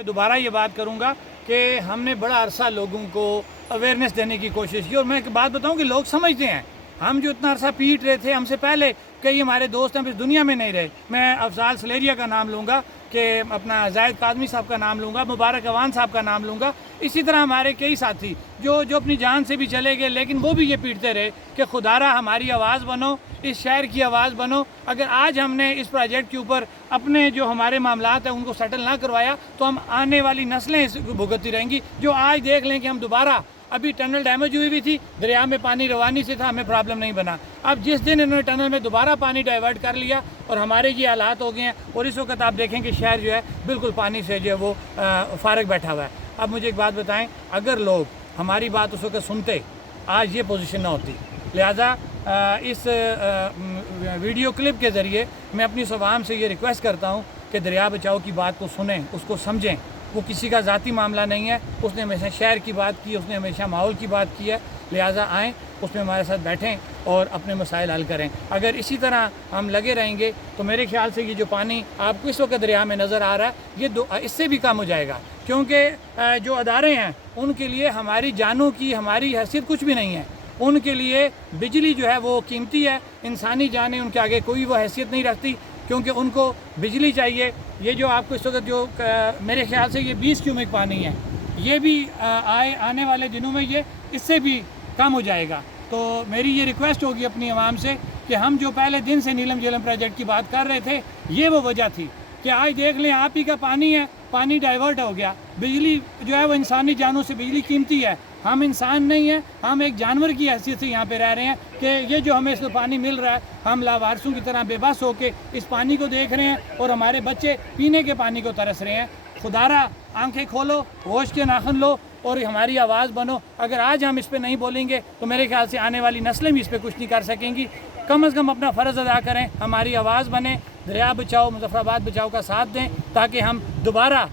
मैं दोबारा ये बात करूँगा कि हमने बड़ा अरसा लोगों को अवेयरनेस देने की कोशिश की, और मैं एक बात बताऊँ कि लोग समझते हैं। हम जो इतना अरसा पीट रहे थे, हमसे पहले कई हमारे दोस्त हैं इस दुनिया में नहीं रहे। मैं अफजाल सलेरिया का नाम लूँगा, कि अपना जाहिद काज़मी साहब का नाम लूँगा, मुबारक अवान साहब का नाम लूँगा। इसी तरह हमारे कई साथी जो अपनी जान से भी चले गए, लेकिन वो भी ये पीटते रहे कि खुदारा हमारी आवाज़ बनो, इस शहर की आवाज़ बनो। अगर आज हमने इस प्रोजेक्ट के ऊपर अपने जो हमारे मामलात हैं उनको सेटल ना करवाया, तो हम आने वाली नस्लें इस भुगतती रहेंगी। जो आज देख लें कि हम दोबारा, अभी टनल डैमेज हुई भी थी, दरिया में पानी रवानी से था, हमें प्रॉब्लम नहीं बना। अब जिस दिन इन्होंने टनल में दोबारा पानी डाइवर्ट कर लिया और हमारे ये हालात हो गए हैं, और इस वक्त आप देखें कि शहर जो है बिल्कुल पानी से जो है वो फारग बैठा हुआ है। अब मुझे एक बात बताएं, अगर लोग हमारी बात उस वक्त सुनते, आज ये पोजीशन ना होती। लिहाजा इस वीडियो क्लिप के ज़रिए मैं अपनी आवाम से ये रिक्वेस्ट करता हूँ कि दरिया बचाओ की बात को सुनें, उसको समझें। वो किसी का ज़ाती मामला नहीं है, उसने हमेशा शहर की बात की, उसने हमेशा माहौल की बात की है। लिहाजा आएँ, उसमें हमारे साथ बैठें और अपने मसाइल हल करें। अगर इसी तरह हम लगे रहेंगे तो मेरे ख्याल से ये जो पानी आपको इस वक्त दरिया में नज़र आ रहा है, ये इससे भी कम हो जाएगा, क्योंकि जो अदारे हैं उनके लिए हमारी जानों की हमारी हैसियत कुछ भी नहीं है। उनके लिए बिजली जो है वो कीमती है, इंसानी जानें उनके आगे कोई वो हैसियत नहीं रखती, क्योंकि उनको बिजली चाहिए। ये जो आपको इस वक्त जो मेरे ख्याल से ये 20 क्यूबिक पानी है, ये भी आने वाले दिनों में ये इससे भी कम हो जाएगा। तो मेरी ये रिक्वेस्ट होगी अपनी आवाम से कि हम जो पहले दिन से नीलम झेलम प्रोजेक्ट की बात कर रहे थे, ये वो वजह थी कि आज देख लें आप ही का पानी है, पानी डाइवर्ट हो गया। बिजली जो है वो इंसानी जानों से बिजली कीमती है। हम इंसान नहीं हैं, हम एक जानवर की हैसियत से यहाँ पे रह रहे हैं कि ये जो हमें इसमें पानी मिल रहा है, हम लावारसों की तरह बेबस होके इस पानी को देख रहे हैं, और हमारे बच्चे पीने के पानी को तरस रहे हैं। खुदारा आंखें खोलो, होश के नाखुन लो और हमारी आवाज़ बनो। अगर आज हम इस पर नहीं बोलेंगे तो मेरे ख्याल से आने वाली नस्लें भी इस पर कुछ नहीं कर सकेंगी। कम अज़ कम अपना फ़र्ज़ अदा करें, हमारी आवाज़ बने, दरिया बचाओ, मुज़फ़्फ़राबाद बचाओ का साथ दें, ताकि हम दोबारा